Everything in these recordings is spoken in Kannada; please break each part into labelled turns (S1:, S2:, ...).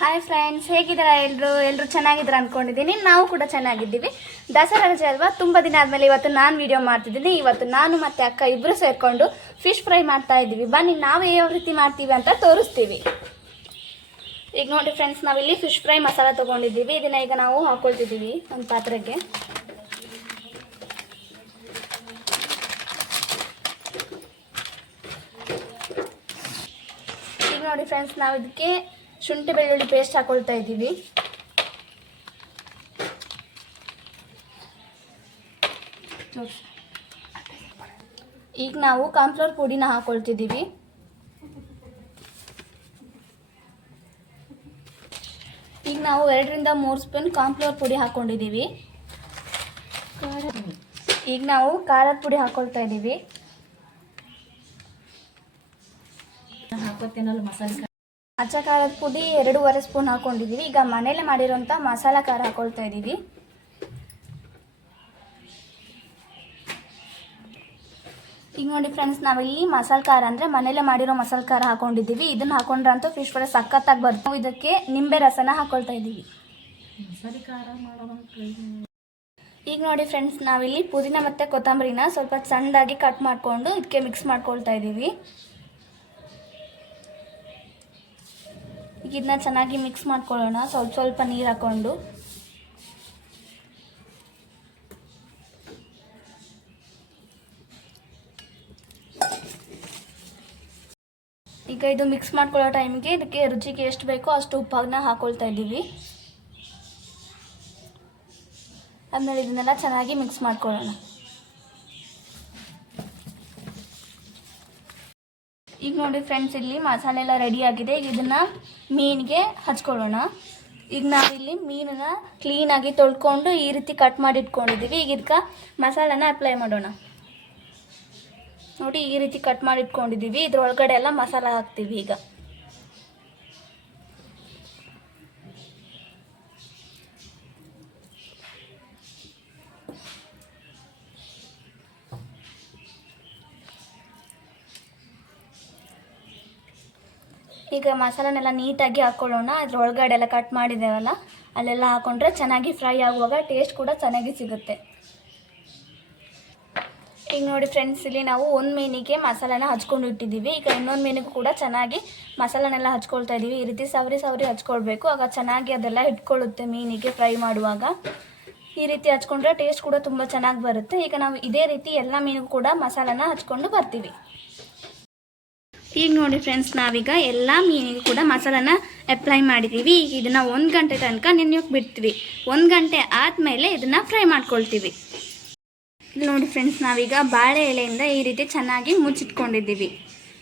S1: ಹಾಯ್ ಫ್ರೆಂಡ್ಸ್ ಹೇಗಿದ್ದೀರಾ ಎಲ್ಲರೂ ಎಲ್ಲರೂ ಚೆನ್ನಾಗಿದ್ದೀರಾ ಅಂದ್ಕೊಂಡಿದ್ದೀನಿ ನಾವು ಕೂಡ ಚೆನ್ನಾಗಿದ್ದೀವಿ. ದಸರಾ ರಜೆ ಅಲ್ವಾ? ತುಂಬ ದಿನ ಆದಮೇಲೆ ಇವತ್ತು ನಾನು ವಿಡಿಯೋ ಮಾಡ್ತಿದ್ದೀನಿ. ಇವತ್ತು ನಾನು ಮತ್ತು ಅಕ್ಕ ಇಬ್ಬರು ಸೇರಿಕೊಂಡು ಫಿಶ್ ಫ್ರೈ ಮಾಡ್ತಾ ಇದ್ದೀವಿ. ಬನ್ನಿ, ನಾವು ಯಾವ ರೀತಿ ಮಾಡ್ತೀವಿ ಅಂತ ತೋರಿಸ್ತೀವಿ. ಈಗ ನೋಡಿ ಫ್ರೆಂಡ್ಸ್ ನಾವಿಲ್ಲಿ ಫಿಶ್ ಫ್ರೈ ಮಸಾಲ ತೊಗೊಂಡಿದ್ದೀವಿ. ಇದನ್ನು ಈಗ ನಾವು ಹಾಕೊಳ್ತಿದ್ದೀವಿ ಒಂದು ಪಾತ್ರೆಗೆ. ಈಗ ನೋಡಿ ಫ್ರೆಂಡ್ಸ್ ನಾವು ಇದಕ್ಕೆ ಶುಂಠಿ ಬೆಳ್ಳುಳ್ಳಿ ಪೇಸ್ಟ್ ಹಾಕೊಳ್ತಾ ಇದ್ದೀವಿ. ಈಗ ನಾವು ಕಾನ್ಫ್ಲೋರ್ ಪುಡಿನ ಹಾಕೊಳ್ತಿದ್ದೀವಿ. ಈಗ ನಾವು ಎರಡರಿಂದ ಮೂರು ಸ್ಪೂನ್ ಕಾನ್ಫ್ಲೋರ್ ಪುಡಿ ಹಾಕೊಂಡಿದ್ದೀವಿ. ಈಗ ನಾವು ಖಾರದ ಪುಡಿ ಹಾಕೊಳ್ತಾ ಇದ್ದೀವಿ.
S2: ಹಾಕೋತೇನಲ್ಲ ಮಸಾಲೆ
S1: ಅಚ್ಚ ಖಾರದ ಪುಡಿ ಎರಡೂವರೆ ಸ್ಪೂನ್ ಹಾಕೊಂಡಿದ್ದೀವಿ ಈಗ ಮನೇಲೆ ಮಾಡಿರೋಂಥ ಮಸಾಲ ಖಾರ ಹಾಕೊಳ್ತಾ ಇದ್ದೀವಿ ಈಗ ನೋಡಿ ಫ್ರೆಂಡ್ಸ್ ನಾವಿಲ್ಲಿ ಮಸಾಲೆ ಖಾರ ಅಂದರೆ ಮನೇಲೆ ಮಾಡಿರೋ ಮಸಾಲೆ ಖಾರ ಹಾಕೊಂಡಿದ್ದೀವಿ ಇದನ್ನು ಹಾಕೊಂಡ್ರಂತೂ ಫಿಶ್ ಫ್ರೈ ಸಖತ್ತಾಗಿ ಬರ್ತವೆ ನಾವು ಇದಕ್ಕೆ ನಿಂಬೆ ರಸನ ಹಾಕೊಳ್ತಾ ಇದ್ದೀವಿ ಈಗ ನೋಡಿ ಫ್ರೆಂಡ್ಸ್ ನಾವಿಲ್ಲಿ ಪುದೀನ ಮತ್ತು ಕೊತ್ತಂಬರಿನ ಸ್ವಲ್ಪ ಸಣ್ಣದಾಗಿ ಕಟ್ ಮಾಡಿಕೊಂಡು ಇದಕ್ಕೆ ಮಿಕ್ಸ್ ಮಾಡ್ಕೊಳ್ತಾ ಇದ್ದೀವಿ ಈಗ ಇದನ್ನ ಚೆನ್ನಾಗಿ ಮಿಕ್ಸ್ ಮಾಡ್ಕೊಳ್ಳೋಣ. ಸ್ವಲ್ಪ ಸ್ವಲ್ಪ ನೀರು ಹಾಕ್ಕೊಂಡು ಈಗ ಇದು ಮಿಕ್ಸ್ ಮಾಡ್ಕೊಳ್ಳೋ ಟೈಮಿಗೆ ಇದಕ್ಕೆ ರುಚಿಗೆ ಎಷ್ಟು ಬೇಕೋ ಅಷ್ಟು ಉಪ್ಪನ್ನ ಹಾಕ್ಕೊಳ್ತಾ ಇದ್ದೀವಿ. ಆಮೇಲೆ ಇದನ್ನೆಲ್ಲ ಚೆನ್ನಾಗಿ ಮಿಕ್ಸ್ ಮಾಡ್ಕೊಳ್ಳೋಣ. ಈಗ ನೋಡಿ ಫ್ರೆಂಡ್ಸ್ ಇಲ್ಲಿ ಮಸಾಲೆ ಎಲ್ಲ ಆಗಿದೆ. ಈಗ ಇದನ್ನು ಮೀನಿಗೆ ಹಚ್ಕೊಳ್ಳೋಣ. ಈಗ ನಾವಿಲ್ಲಿ ಮೀನನ್ನು ಕ್ಲೀನಾಗಿ ತೊಳ್ಕೊಂಡು ಈ ರೀತಿ ಕಟ್ ಮಾಡಿ ಇಟ್ಕೊಂಡಿದ್ದೀವಿ. ಈಗ ಇದಕ್ಕೆ ಮಸಾಲನ ಅಪ್ಲೈ ಮಾಡೋಣ. ನೋಡಿ, ಈ ರೀತಿ ಕಟ್ ಮಾಡಿ ಇಟ್ಕೊಂಡಿದ್ದೀವಿ. ಇದ್ರೊಳಗಡೆ ಎಲ್ಲ ಮಸಾಲ ಹಾಕ್ತೀವಿ ಈಗ. ಈಗ ಮಸಾಲನೆಲ್ಲ ನೀಟಾಗಿ ಹಾಕ್ಕೊಳ್ಳೋಣ ಅದ್ರ ಒಳಗಡೆ ಎಲ್ಲ ಕಟ್ ಮಾಡಿದ್ದೇವಲ್ಲ, ಅಲ್ಲೆಲ್ಲ ಹಾಕೊಂಡ್ರೆ ಚೆನ್ನಾಗಿ ಫ್ರೈ ಆಗುವಾಗ ಟೇಸ್ಟ್ ಕೂಡ ಚೆನ್ನಾಗಿ ಸಿಗುತ್ತೆ. ಈಗ ನೋಡಿ ಫ್ರೆಂಡ್ಸ್ ಇಲ್ಲಿ ನಾವು ಒಂದು ಮೀನಿಗೆ ಮಸಾಲಾನ ಹಚ್ಕೊಂಡು ಇಟ್ಟಿದ್ದೀವಿ. ಈಗ ಇನ್ನೊಂದು ಮೀನಿಗೂ ಕೂಡ ಚೆನ್ನಾಗಿ ಮಸಾಲನೆಲ್ಲ ಹಚ್ಕೊಳ್ತಾ ಇದ್ದೀವಿ. ಈ ರೀತಿ ಸವರಿ ಸವರಿ ಹಚ್ಕೊಳ್ಬೇಕು. ಆಗ ಚೆನ್ನಾಗಿ ಅದೆಲ್ಲ ಇಟ್ಕೊಳ್ಳುತ್ತೆ ಮೀನಿಗೆ ಫ್ರೈ ಮಾಡುವಾಗ. ಈ ರೀತಿ ಹಚ್ಕೊಂಡ್ರೆ ಟೇಸ್ಟ್ ಕೂಡ ತುಂಬ ಚೆನ್ನಾಗಿ ಬರುತ್ತೆ. ಈಗ ನಾವು ಇದೇ ರೀತಿ ಎಲ್ಲ ಮೀನಿಗೂ ಕೂಡ ಮಸಾಲನ ಹಚ್ಕೊಂಡು ಬರ್ತೀವಿ. ಈಗ ನೋಡಿ ಫ್ರೆಂಡ್ಸ್ ನಾವೀಗ ಎಲ್ಲ ಮೀನಿಗೂ ಕೂಡ ಮಸಾಲಾನ ಅಪ್ಲೈ ಮಾಡಿದ್ದೀವಿ ಈಗ ಇದನ್ನು ಒಂದು ಗಂಟೆ ತನಕ ನೆನೆಯೋಕೆ ಬಿಡ್ತೀವಿ. ಒಂದು ಗಂಟೆ ಆದಮೇಲೆ ಇದನ್ನು ಫ್ರೈ ಮಾಡ್ಕೊಳ್ತೀವಿ. ನೋಡಿ ಫ್ರೆಂಡ್ಸ್ ನಾವೀಗ ಬಾಳೆ ಎಲೆಯಿಂದ ಈ ರೀತಿ ಚೆನ್ನಾಗಿ ಮುಚ್ಚಿಟ್ಕೊಂಡಿದ್ದೀವಿ.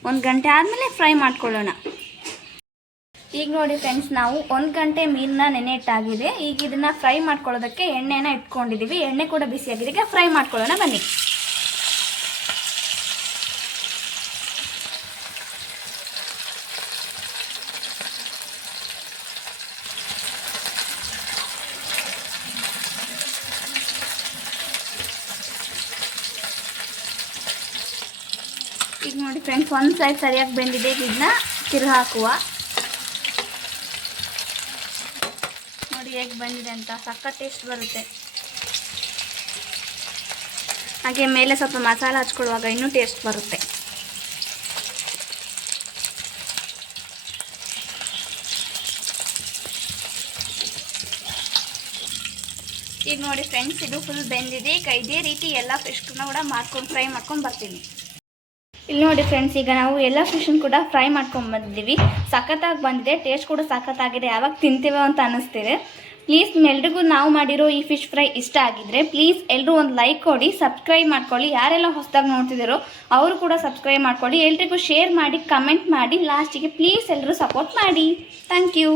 S1: ಒಂದು ಗಂಟೆ ಆದಮೇಲೆ ಫ್ರೈ ಮಾಡ್ಕೊಳ್ಳೋಣ. ಈಗ ನೋಡಿ ಫ್ರೆಂಡ್ಸ್ ನಾವು ಒಂದು ಗಂಟೆ ಮೀನನ್ನ ನೆನೆ ಇಟ್ಟಾಗಿದೆ ಈಗ ಇದನ್ನು ಫ್ರೈ ಮಾಡ್ಕೊಳ್ಳೋದಕ್ಕೆ ಎಣ್ಣೆನ ಇಟ್ಕೊಂಡಿದ್ದೀವಿ. ಎಣ್ಣೆ ಕೂಡ ಬಿಸಿಯಾಗಿದೆ. ಈಗ ಫ್ರೈ ಮಾಡ್ಕೊಳ್ಳೋಣ ಬನ್ನಿ. ಈಗ ನೋಡಿ ಫ್ರೆಂಡ್ಸ್ ಒಂದು ಸೈಡ್ ಸರಿಯಾಗಿ ಬೆಂದಿದೆ. ಇದನ್ನ ತಿರು ಹಾಕುವ. ನೋಡಿ ಹೇಗೆ ಬಂದಿದೆ ಅಂತ. ಸಕ್ಕ ಟೇಸ್ಟ್ ಬರುತ್ತೆ. ಹಾಗೆ ಮೇಲೆ ಸ್ವಲ್ಪ ಮಸಾಲ ಹಚ್ಕೊಳ್ಳುವಾಗ ಇನ್ನೂ ಟೇಸ್ಟ್ ಬರುತ್ತೆ. ಈಗ ನೋಡಿ ಫ್ರೆಂಡ್ಸ್ ಇದು ಫುಲ್ ಬೆಂದಿದೆ. ಈಗ ಇದೇ ರೀತಿ ಎಲ್ಲ ಫಿಶ್ನ ಕೂಡ ಮಾಡ್ಕೊಂಡು ಫ್ರೈ ಮಾಡ್ಕೊಂಡು ಬರ್ತೀನಿ. ಇಲ್ಲಿ ನೋಡಿ ಫ್ರೆಂಡ್ಸ್ ಈಗ ನಾವು ಎಲ್ಲ ಫಿಶನ್ ಕೂಡ ಫ್ರೈ ಮಾಡ್ಕೊಂಡು ಬಂದಿದ್ದೀವಿ ಸಖತ್ತಾಗಿ ಬಂದಿದೆ ಟೇಸ್ಟ್ ಕೂಡ ಸಖತ್ತಾಗಿದೆ, ಯಾವಾಗ ತಿಂತೀವೋ ಅಂತ ಅನ್ನಿಸ್ತಿದೆ ಪ್ಲೀಸ್ ನಿಮ್ಮೆಲ್ರಿಗೂ ನಾವು ಮಾಡಿರೋ ಈ ಫಿಶ್ ಫ್ರೈ ಇಷ್ಟ ಆಗಿದ್ರೆ ಪ್ಲೀಸ್ ಎಲ್ಲರೂ ಒಂದು ಲೈಕ್ ಕೊಡಿ ಸಬ್ಸ್ಕ್ರೈಬ್ ಮಾಡ್ಕೊಳ್ಳಿ. ಯಾರೆಲ್ಲ ಹೊಸದಾಗಿ ನೋಡ್ತಿದ್ದೀರೋ ಅವರು ಕೂಡ ಸಬ್ಸ್ಕ್ರೈಬ್ ಮಾಡ್ಕೊಳ್ಳಿ. ಎಲ್ರಿಗೂ ಶೇರ್ ಮಾಡಿ ಕಮೆಂಟ್ ಮಾಡಿ ಲಾಸ್ಟಿಗೆ ಪ್ಲೀಸ್ ಎಲ್ಲರೂ ಸಪೋರ್ಟ್ ಮಾಡಿ. Thank you